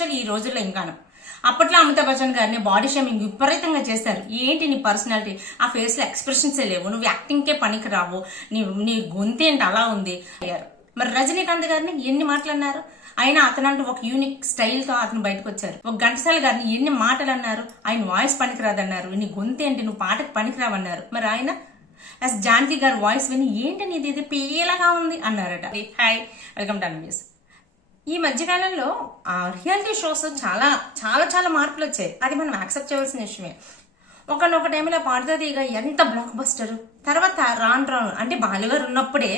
Special ఈ రోజుల్లో ఇంకాను. అప్పట్లో అమితాబ్ బచ్చన్ గారిని బాడీ షేమింగ్ విపరీతంగా చేశారు. ఏంటి నీ పర్సనాలిటీ, ఆ ఫేస్ లో ఎక్స్ప్రెషన్సే లేవు, నువ్వు యాక్టింగ్కే పనికి రావు, నీ గొంతేంటి అలా ఉంది అయ్యారు. మరి రజనీకాంత్ గారిని ఎన్ని మాటలు అయినా అతనంటూ ఒక యూనిక్ స్టైల్ తో అతను బయటకు వచ్చారు. ఒక ఘంటసాల గారిని ఎన్ని మాటలు అన్నారు, ఆయన వాయిస్ పనికిరాదన్నారు, నీ గొంతేంటి, నువ్వు పాటకు పనికిరావన్నారు. మరి ఆయన జానకి గారి వాయిస్ విని ఏంటి నీది పేలగా ఉంది అన్నారట. హాయ్, వెల్కమ్ టు అన్వ్యూస్. ఈ మధ్యకాలంలో రియాలిటీ షోస్ చాలా చాలా చాలా మార్పులు వచ్చాయి. అది మనం యాక్సెప్ట్ చేయాల్సిన విషయమే. ఒకనొక టైంలో పాడుతీగా ఎంత బ్లాక్ బస్టర్, తర్వాత రాను రాను అంటే బాలుగారు ఉన్నప్పుడే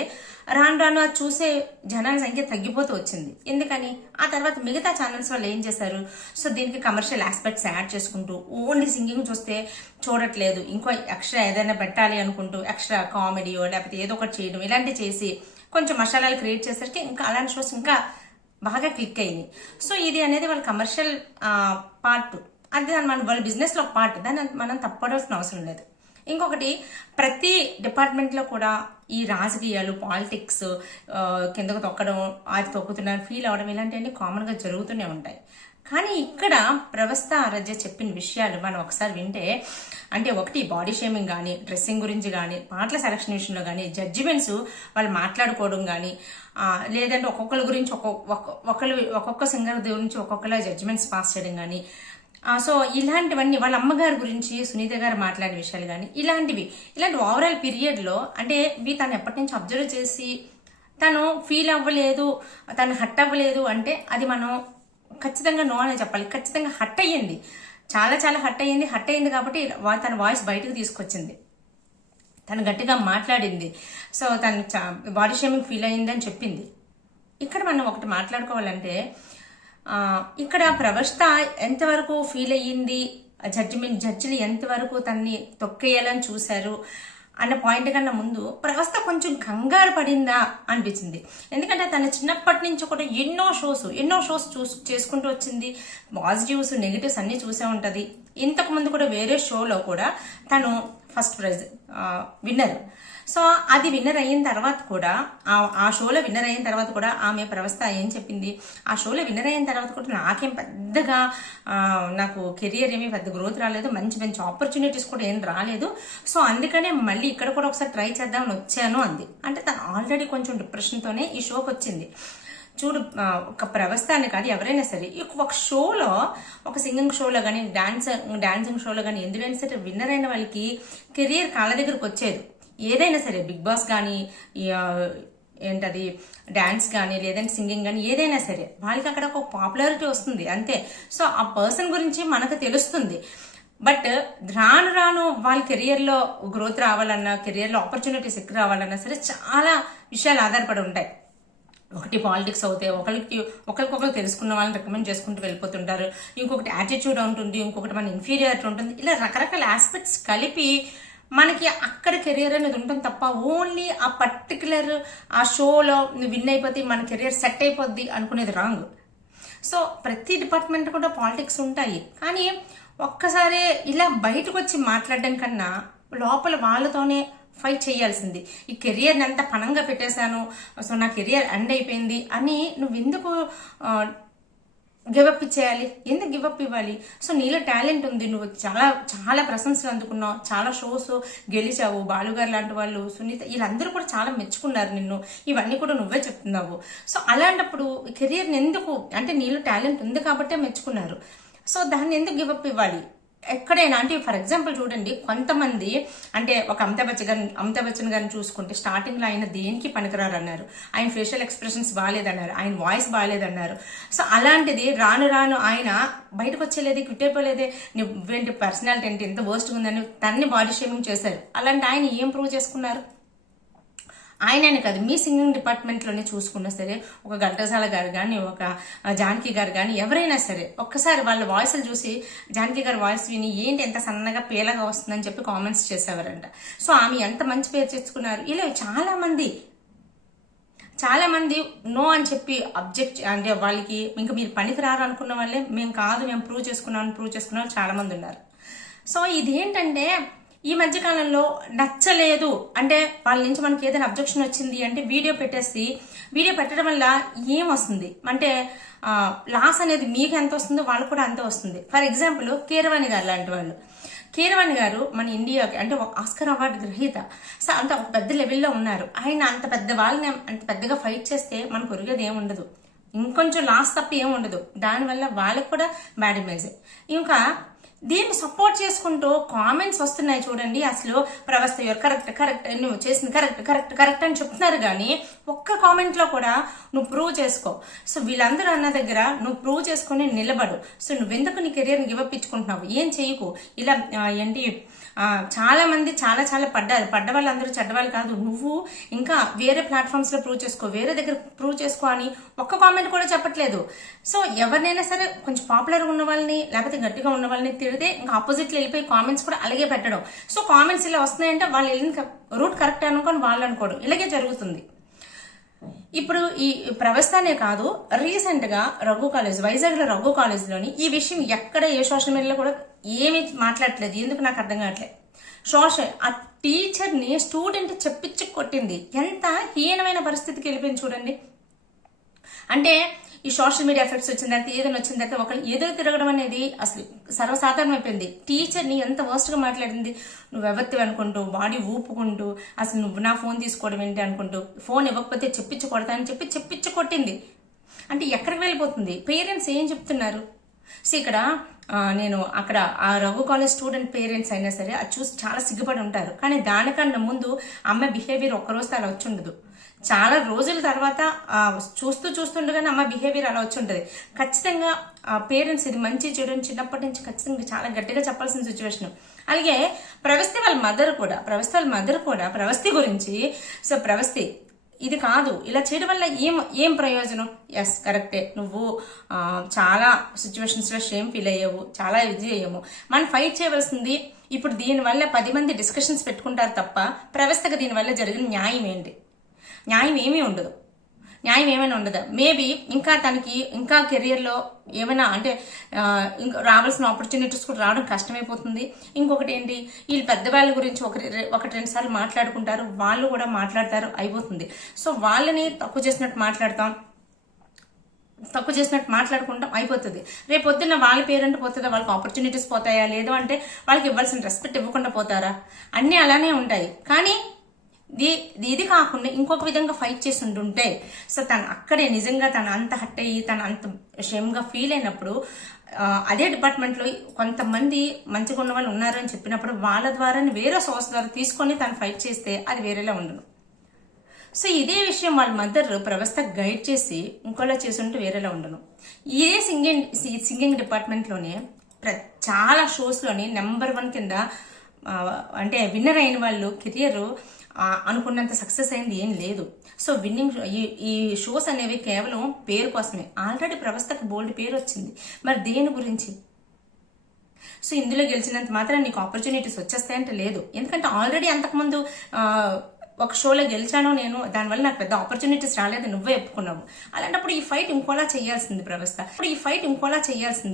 రాను రాను అది చూసే జనాల సంఖ్య తగ్గిపోతూ వచ్చింది. ఎందుకని ఆ తర్వాత మిగతా ఛానల్స్ వాళ్ళు ఏం చేశారు, సో దీనికి కమర్షియల్ ఆస్పెక్ట్స్ యాడ్ చేసుకుంటూ ఓన్లీ సింగింగ్ చూస్తే చూడట్లేదు, ఇంకో ఎక్స్ట్రా ఏదైనా పెట్టాలి అనుకుంటూ ఎక్స్ట్రా కామెడీయో లేకపోతే ఏదో ఒకటి చేయడం ఇలాంటివి చేసి కొంచెం మసాలాలు క్రియేట్ చేసరికి ఇంకా అలాంటి షోస్ ఇంకా బాగా క్లిక్ అయింది. సో ఇది అనేది వాళ్ళ కమర్షియల్ పార్ట్, అది వాళ్ళ బిజినెస్ లో పార్ట్, దాన్ని మనం తప్పడాల్సిన అవసరం లేదు. ఇంకొకటి, ప్రతి డిపార్ట్మెంట్ లో కూడా ఈ రాజకీయాలు, పాలిటిక్స్ కిందకు తొక్కడం, అది తొక్కుతున్నారు ఫీల్ అవడం ఇలాంటివన్నీ కామన్ గా జరుగుతూనే ఉంటాయి. కానీ ఇక్కడ ప్రవస్థ ఆరాధ్య చెప్పిన విషయాలు మనం ఒకసారి వింటే, అంటే ఒకటి బాడీ షేమింగ్ కానీ, డ్రెస్సింగ్ గురించి కానీ, పాటల సెలక్షన్ విషయంలో కానీ, జడ్జిమెంట్స్ వాళ్ళు మాట్లాడుకోవడం కానీ, లేదంటే ఒక్కొక్కరి గురించి ఒక్కొక్క సింగర్ గురించి ఒక్కొక్కలా జడ్జిమెంట్స్ పాస్ చేయడం కానీ, సో ఇలాంటివన్నీ వాళ్ళ అమ్మగారి గురించి సునీత గారు మాట్లాడిన విషయాలు కానీ ఇలాంటి ఓవరాల్ పీరియడ్ లో అంటే తను ఎప్పటి నుంచి అబ్జర్వ్ చేసి తను ఫీల్ అవ్వలేదు, తను హట్ అవ్వలేదు అంటే అది మనం ఖచ్చితంగా నో అనే చెప్పాలి. ఖచ్చితంగా హట్ అయ్యింది, చాలా చాలా హట్ అయ్యింది కాబట్టి తన వాయిస్ బయటకు తీసుకొచ్చింది, తను గట్టిగా మాట్లాడింది. సో తను బాడీ షేమింగ్ ఫీల్ అయ్యిందని చెప్పింది. ఇక్కడ మనం ఒకటి మాట్లాడుకోవాలంటే, ఇక్కడ ప్రవస్థ ఎంతవరకు ఫీల్ అయ్యింది, జడ్జిలు ఎంతవరకు తన్ని తొక్కేయాలని చూశారు అన్న పాయింట్ కన్నా ముందు ప్రవస్థ కొంచెం కంగారు పడిందా అనిపించింది. ఎందుకంటే తన చిన్నప్పటి నుంచి కూడా ఎన్నో షోస్ చేసుకుంటూ వచ్చింది. పాజిటివ్స్ నెగిటివ్స్ అన్ని చూసే ఉంటది. ఇంతకు ముందు కూడా వేరే షోలో కూడా తను ఫస్ట్ ప్రైజ్ విన్నర్. సో అది విన్నర్ అయిన తర్వాత కూడా, ఆ షోలో విన్నర్ అయిన తర్వాత కూడా ఆమె ప్రవస్థ ఏం చెప్పింది, ఆ షోలో విన్నర్ అయిన తర్వాత కూడా నాకేం పెద్దగా నాకు కెరియర్ ఏమీ పెద్ద గ్రోత్ రాలేదు, మంచి మంచి ఆపర్చునిటీస్ కూడా ఏం రాలేదు, సో అందుకనే మళ్ళీ ఇక్కడ కూడా ఒకసారి ట్రై చేద్దామని వచ్చాను అంది. అంటే తను ఆల్రెడీ కొంచెం డిప్రెషన్తోనే ఈ షోకి వచ్చింది. చూడు, ఒక ప్రవస్థ అని కాదు, ఎవరైనా సరే ఒక షోలో, ఒక సింగింగ్ షోలో కానీ, డాన్సింగ్ షోలో కానీ ఎందుకైనా సరే విన్నర్ అయిన వాళ్ళకి కెరియర్ కాళ్ళ దగ్గరకు వచ్చేది. ఏదైనా సరే బిగ్ బాస్ కానీ, ఏంటది డాన్స్ కానీ, లేదంటే సింగింగ్ కానీ, ఏదైనా సరే వాళ్ళకి అక్కడ ఒక పాపులారిటీ వస్తుంది అంతే. సో ఆ పర్సన్ గురించి మనకు తెలుస్తుంది. బట్ రాను రాను వాళ్ళ కెరియర్లో గ్రోత్ రావాలన్నా, కెరియర్లో ఆపర్చునిటీస్ ఎక్కువ రావాలన్నా సరే చాలా విషయాలు ఆధారపడి ఉంటాయి. ఒకటి పాలిటిక్స్ అవుతాయి, ఒకరికొకరు తెలుసుకున్న వాళ్ళని రికమెండ్ చేసుకుంటూ వెళ్ళిపోతుంటారు, ఇంకొకటి యాటిట్యూడ్ ఉంటుంది, ఇంకొకటి మన ఇన్ఫీరియారిటీ ఉంటుంది, ఇలా రకరకాల ఆస్పెక్ట్స్ కలిపి మనకి అక్కడ కెరియర్ అనేది ఉంటుంది తప్ప ఓన్లీ ఆ పర్టికులర్ ఆ షోలో నువ్వు విన్ అయిపోతే మన కెరియర్ సెట్ అయిపోద్ది అనుకునేది రాంగ్. సో ప్రతి డిపార్ట్మెంట్ కూడా పాలిటిక్స్ ఉంటాయి, కానీ ఒక్కసారి ఇలా బయటకు వచ్చి మాట్లాడడం కన్నా లోపల వాళ్ళతోనే ఫైట్ చేయాల్సింది. ఈ కెరియర్ని అంతా పణంగా పెట్టేశాను, సో నా కెరియర్ ఎండ్ అయిపోయింది అని నువ్వు ఎందుకు గివప్ ఇచ్చేయాలి, ఎందుకు గివప్ ఇవ్వాలి? సో నీలో టాలెంట్ ఉంది, నువ్వు చాలా చాలా ప్రశంసలు అందుకున్నావు, చాలా షోస్ గెలిచావు, బాలుగారు లాంటి వాళ్ళు, సునీత వీళ్ళందరూ కూడా చాలా మెచ్చుకున్నారు నిన్ను, ఇవన్నీ కూడా నువ్వే చెప్తున్నావు. సో అలాంటప్పుడు కెరియర్ని ఎందుకు, అంటే నీలో టాలెంట్ ఉంది కాబట్టే మెచ్చుకున్నారు, సో దాన్ని ఎందుకు గివప్ ఇవ్వాలి? ఎక్కడైనా అంటే ఫర్ ఎగ్జాంపుల్ చూడండి, కొంతమంది అంటే ఒక అమితాబ్ బచ్చన్ గారిని చూసుకుంటే స్టార్టింగ్ లో ఆయన దేనికి పనికిరారు అన్నారు, ఆయన ఫేషియల్ ఎక్స్ప్రెషన్స్ బాగాలేదన్నారు, ఆయన వాయిస్ బాగాలేదన్నారు. సో అలాంటిది రాను రాను ఆయన బయటకు వచ్చేలేదే, క్విట్ అయిపోలేదే, నువ్వేంటి పర్సనాలిటీ ఏంటి ఎంత వర్స్ట్గా ఉందని తన్ని బాడీ షేమింగ్ చేశారు. అలాంటి ఆయన ఏం ప్రూవ్ చేసుకున్నారు? ఆయననే కాదు, మీ సింగింగ్ డిపార్ట్మెంట్ లోనే చూసుకున్నా సరే, ఒక ఘంటసాల గారు కానీ, ఒక జానకి గారు కానీ, ఎవరైనా సరే ఒక్కసారి వాళ్ళ వాయిస్లు చూసి జానకి గారి వాయిస్ విని ఏంటి ఎంత సన్నగా పేలగా వస్తుందని చెప్పి కామెంట్స్ చేసేవారంట. సో ఆమె ఎంత మంచి పేరు తెచ్చుకున్నారు. ఇలా చాలా మంది నో అని చెప్పి అబ్జెక్ట్, అంటే వాళ్ళకి ఇంకా మీరు పనికి రారు అనుకున్న వాళ్ళే మేము కాదు, మేము ప్రూవ్ చేసుకున్నాం చాలా మంది ఉన్నారు. సో ఇదేంటంటే ఈ మధ్య కాలంలో నచ్చలేదు అంటే వాళ్ళ నుంచి మనకి ఏదైనా అబ్జెక్షన్ వచ్చింది అంటే వీడియో పెట్టేసి వీడియో పెట్టడం వల్ల ఏమొస్తుంది అంటే లాస్ అనేది మీకు ఎంత వస్తుందో వాళ్ళకు కూడా అంతే వస్తుంది. ఫర్ ఎగ్జాంపుల్ కీరవాణి గారు లాంటి వాళ్ళు. కీరవాణి గారు మన ఇండియాకి అంటే ఒక ఆస్కర్ అవార్డు గ్రహీత. సో అంత ఒక పెద్ద లెవెల్లో ఉన్నారు. ఆయన అంత పెద్ద వాళ్ళని అంత పెద్దగా ఫైట్ చేస్తే మనకు ఒరిగేది ఏముండదు, ఇంకొంచెం లాస్ తప్ప ఏముండదు. దానివల్ల వాళ్ళకు కూడా బ్యాడ్ ఇమేజ్. ఇంకా దీన్ని సపోర్ట్ చేసుకుంటూ కామెంట్స్ వస్తున్నాయి చూడండి. అసలు ప్రవస్థ కరెక్ట్ కరెక్ట్, నువ్వు చేసింది కరెక్ట్ కరెక్ట్ కరెక్ట్ అని చెప్తున్నారు, కానీ ఒక్క కామెంట్ లో కూడా నువ్వు ప్రూవ్ చేసుకో. సో వీళ్ళందరూ అన్న దగ్గర నువ్వు ప్రూవ్ చేసుకుని నిలబడు. సో నువ్వెందుకు నీ కెరీర్ని గివప్ ఇచ్చుకుంటున్నావు? ఏం చేయకు. ఇలా ఏంటి చాలా మంది చాలా చాలా పడ్డ వాళ్ళందరూ చెడ్డవాళ్ళు కాదు. నువ్వు ఇంకా వేరే ప్లాట్ఫామ్స్ లో ప్రూవ్ చేసుకో, వేరే దగ్గర ప్రూవ్ చేసుకో అని ఒక్క కామెంట్ కూడా చెప్పట్లేదు. సో ఎవరినైనా సరే కొంచెం పాపులర్ ఉన్న వాళ్ళని లేకపోతే గట్టిగా ఉన్న వాళ్ళని తిడితే ఇంకా ఆపోజిట్ లో వెళ్ళిపోయి కామెంట్స్ కూడా అలాగే పెట్టడం. సో కామెంట్స్ ఇలా వస్తున్నాయంటే వాళ్ళు వెళ్ళిన రూట్ కరెక్ట్ అనుకోని వాళ్ళు అనుకోవడం, ఇలాగే జరుగుతుంది. ఇప్పుడు ఈ ప్రవస్థనే కాదు, రీసెంట్ గా రఘు కాలేజ్, వైజాగ్ లో రఘు కాలేజ్ లోని ఈ విషయం ఎక్కడ ఏ సోషల్ మీడియాలో కూడా ఏమీ మాట్లాడట్లేదు. ఎందుకు నాకు అర్థం కావట్లేదు. ఆ టీచర్ ని స్టూడెంట్ చెప్పించి కొట్టింది. ఎంత హీనమైన పరిస్థితికి వెళ్ళిపోయింది చూడండి. అంటే ఈ సోషల్ మీడియా ఎఫెక్ట్స్ వచ్చిన తర్వాత ఏదైనా వచ్చిన తర్వాత ఒకళ్ళు ఎదురు తిరగడం అనేది అసలు సర్వసాధారణం అయిపోయింది. టీచర్ ని ఎంత వర్స్ట్ గా మాట్లాడింది. నువ్వు ఎవరివి అనుకుంటూ బాడీ ఊపుకుంటూ అసలు నువ్వు నా ఫోన్ తీసుకోవడం ఏంటి అనుకుంటూ ఫోన్ ఇవ్వకపోతే చెప్పించి కొడతా అని చెప్పించి కొట్టింది. అంటే ఎక్కడికి వెళ్ళిపోతుంది? పేరెంట్స్ ఏం చెప్తున్నారు? సో ఇక్కడ నేను అక్కడ ఆ రఘు కాలేజ్ స్టూడెంట్ పేరెంట్స్ అయినా సరే అది చూసి చాలా సిగ్గుపడి ఉంటారు. కానీ దానికన్నా ముందు అమ్మాయి బిహేవియర్ ఒక్కరోజు అలా వచ్చి ఉండదు. చాలా రోజుల తర్వాత చూస్తుండగానే అమ్మ బిహేవియర్ అలా వచ్చి ఉంటుంది. ఖచ్చితంగా పేరెంట్స్ ఇది మంచి చెడు చిన్నప్పటి నుంచి ఖచ్చితంగా చాలా గట్టిగా చెప్పాల్సిన సిచ్యువేషన్. అలాగే ప్రవస్థి వాళ్ళ మదర్ కూడా ప్రవస్థి గురించి, సో ప్రవస్థి ఇది కాదు, ఇలా చేయడం వల్ల ఏం ప్రయోజనం? ఎస్ కరెక్టే, నువ్వు చాలా సిచ్యువేషన్స్ లో షేమ్ ఫీల్ అయ్యావు, చాలా ఇది అయ్యాము. మనం ఫైట్ చేయవలసింది ఇప్పుడు దీనివల్ల 10 మంది డిస్కషన్స్ పెట్టుకుంటారు తప్ప ప్రవస్థకు దీనివల్ల జరిగిన న్యాయం ఏంటి? న్యాయం ఏమీ ఉండదు. న్యాయం ఏమైనా ఉండదా? మేబీ ఇంకా తనకి ఇంకా కెరియర్లో ఏమైనా అంటే ఇంకా రావాల్సిన ఆపర్చునిటీస్ కూడా రావడం కష్టమైపోతుంది. ఇంకొకటి ఏంటి, వీళ్ళు పెద్దవాళ్ళ గురించి ఒకటి 2 సార్లు మాట్లాడుకుంటారు, వాళ్ళు కూడా మాట్లాడతారు, అయిపోతుంది. సో వాళ్ళని తక్కువ చేసినట్టు మాట్లాడుకుంటాం, అయిపోతుంది. రేపు పొద్దున్న వాళ్ళ పేరెంట్ పోతుందా, వాళ్ళకి ఆపర్చునిటీస్ పోతాయా, లేదు అంటే వాళ్ళకి ఇవ్వాల్సిన రెస్పెక్ట్ ఇవ్వకుండా పోతారా? అన్నీ అలానే ఉంటాయి. కానీ ఇది కాకుండా ఇంకొక విధంగా ఫైట్ చేసి ఉంటుంటే, సో తను అక్కడే నిజంగా తను అంత హట్ అయ్యి తను అంత షేమ్ గా ఫీల్ అయినప్పుడు అదే డిపార్ట్మెంట్ లో కొంతమంది మంచిగా ఉన్న వాళ్ళు ఉన్నారు అని చెప్పినప్పుడు వాళ్ళ ద్వారా వేరే సోర్స్ ద్వారా తీసుకొని తను ఫైట్ చేస్తే అది వేరేలా ఉండదు. సో ఇదే విషయం వాళ్ళ మదర్ ప్రవస్థ గైడ్ చేసి ఇంకోలా చేసుంటే వేరేలా ఉండను. ఇదే సింగింగ్ డిపార్ట్మెంట్ లోనే చాలా షోస్ లోని నెంబర్ 1 కింద అంటే విన్నర్ అయిన వాళ్ళు కెరియర్ అనుకున్నంత సక్సెస్ అయింది ఏం లేదు. సో విన్నింగ్ ఈ షోస్ అనేవి కేవలం పేరు కోసమే. ఆల్రెడీ ప్రవస్థకు బోల్డ్ పేరు వచ్చింది, మరి దేని గురించి? సో ఇందులో గెలిచినంత మాత్రం నీకు ఆపర్చునిటీస్ వచ్చేస్తాయంటే లేదు. ఎందుకంటే ఆల్రెడీ అంతకుముందు ఒక షోలో గెలిచాను నేను, దానివల్ల నాకు పెద్ద ఆపర్చునిటీస్ రాలేదు, నువ్వే ఒప్పుకున్నావు. అలాంటప్పుడు ఈ ఫైట్ ఇంకోలా చేయాల్సింది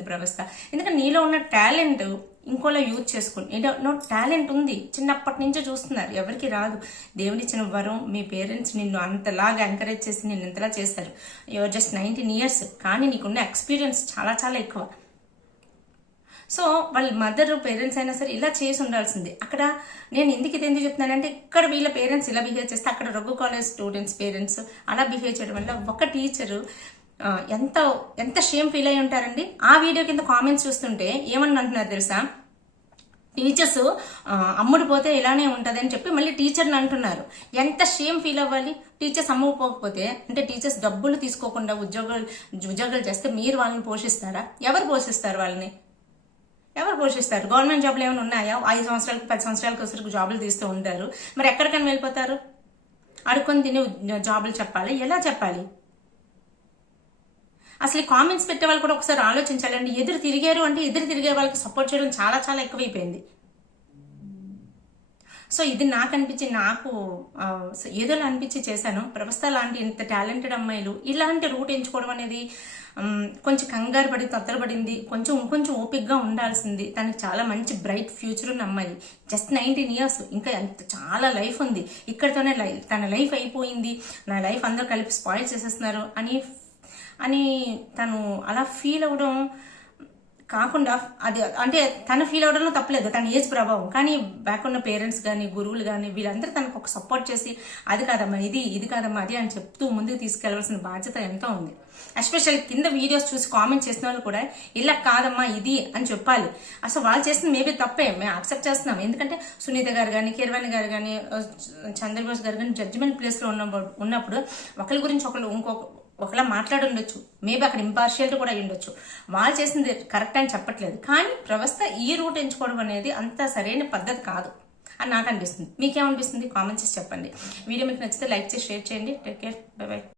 ప్రవస్థ. ఎందుకంటే నీలో ఉన్న టాలెంట్ ఇంకోలా యూజ్ చేసుకుని, నో టాలెంట్ ఉంది, చిన్నప్పటి నుంచే చూస్తున్నారు, ఎవరికి రాదు. దేవుడిచ్చిన వరం, మీ పేరెంట్స్ నిన్ను అంతలాగా ఎంకరేజ్ చేసి నిన్ను ఇంతలా చేశారు. యువర్ జస్ట్ 19 years, కానీ నీకున్న ఎక్స్పీరియన్స్ చాలా చాలా ఎక్కువ. సో వాళ్ళ మదర్ పేరెంట్స్ అయినా సరే ఇలా చేసి ఉండాల్సింది. అక్కడ నేను ఎందుకు చెప్తున్నానంటే, ఇక్కడ వీళ్ళ పేరెంట్స్ ఇలా బిహేవ్ చేస్తే అక్కడ రఘు కాలేజ్ స్టూడెంట్స్ పేరెంట్స్ అలా బిహేవ్ చేయడం వల్ల ఒక టీచరు ఎంత షేమ్ ఫీల్ అయి ఉంటారండి. ఆ వీడియో కింద కామెంట్స్ చూస్తుంటే ఏమని అంటున్నారు తెలుసా? టీచర్స్ అమ్ముడు పోతే ఇలానే ఉంటది అని చెప్పి మళ్ళీ టీచర్ని అంటున్నారు. ఎంత షేమ్ ఫీల్ అవ్వాలి? టీచర్స్ అమ్ముడుపోకపోతే అంటే టీచర్స్ డబ్బులు తీసుకోకుండా ఉద్యోగాలు చేస్తే మీరు వాళ్ళని పోషిస్తారా? ఎవరు పోషిస్తారు వాళ్ళని? గవర్నమెంట్ జాబ్లు ఏమైనా ఉన్నాయా? 5 సంవత్సరాలకు 10 సంవత్సరాలకు ఒకసారి జాబులు తీస్తూ ఉంటారు. మరి ఎక్కడికైనా వెళ్ళిపోతారు? అడుక్కొని తిని జాబులు చెప్పాలి, ఎలా చెప్పాలి? అసలు కామెంట్స్ పెట్టే వాళ్ళు కూడా ఒకసారి ఆలోచించాలండి. ఎదురు తిరిగారు అంటే ఎదురు తిరిగే వాళ్ళకి సపోర్ట్ చేయడం చాలా చాలా ఎక్కువైపోయింది. సో ఇది నాకు ఏదోలా అనిపించి చేశాను. ప్రవస్థ లాంటి ఇంత టాలెంటెడ్ అమ్మాయిలు ఇలాంటి రూట్ ఎంచుకోవడం అనేది కొంచెం కంగారు పడి తొందరపడింది, కొంచెం ఓపిక్గా ఉండాల్సింది. తనకి చాలా మంచి బ్రైట్ ఫ్యూచర్ ఉన్న అమ్మాయి, జస్ట్ 19 years, ఇంకా చాలా లైఫ్ ఉంది. ఇక్కడితోనే తన లైఫ్ అయిపోయింది, నా లైఫ్ అందరూ కలిపి స్పాయిల్ చేసేస్తున్నారు అని తను అలా ఫీల్ అవ్వడం కాకుండా, అది అంటే తను ఫీల్ అవడంలో తప్పలేదు, తన ఏజ్ ప్రభావం. కానీ బ్యాక్ ఉన్న పేరెంట్స్ కానీ గురువులు కానీ వీళ్ళందరూ తనకు ఒక సపోర్ట్ చేసి అది కాదమ్మా ఇది కాదమ్మా అది అని చెప్తూ ముందుకు తీసుకెళ్లాల్సిన బాధ్యత ఎంతో ఉంది. ఎస్పెషల్లీ కింద వీడియోస్ చూసి కామెంట్ చేసిన వాళ్ళు కూడా ఇలా కాదమ్మా ఇది అని చెప్పాలి. అసలు వాళ్ళు చేసిన మేబీ తప్పే, మేము యాక్సెప్ట్ చేస్తున్నాం. ఎందుకంటే సునీత గారు కానీ, కీరవాణి గారు కానీ, చంద్రబోస్ గారు కానీ జడ్జిమెంట్ ప్లేస్ లో ఉన్నప్పుడు ఒకరి గురించి ఒకలా మాట్లాడుండొచ్చు, మేబీ అక్కడ ఇంపార్షియాలిటీ కూడా ఉండొచ్చు. వాళ్ళు చేసింది కరెక్ట్ అని చెప్పట్లేదు, కానీ వ్యవస్థ ఈ రూట్ ఎంచుకోవడం అనేది అంత సరైన పద్ధతి కాదు అని నాకు అనిపిస్తుంది. మీకేమనిపిస్తుంది కామెంట్స్ చెప్పండి. వీడియో మీకు నచ్చితే లైక్ చేసి షేర్ చేయండి. Take care, by by.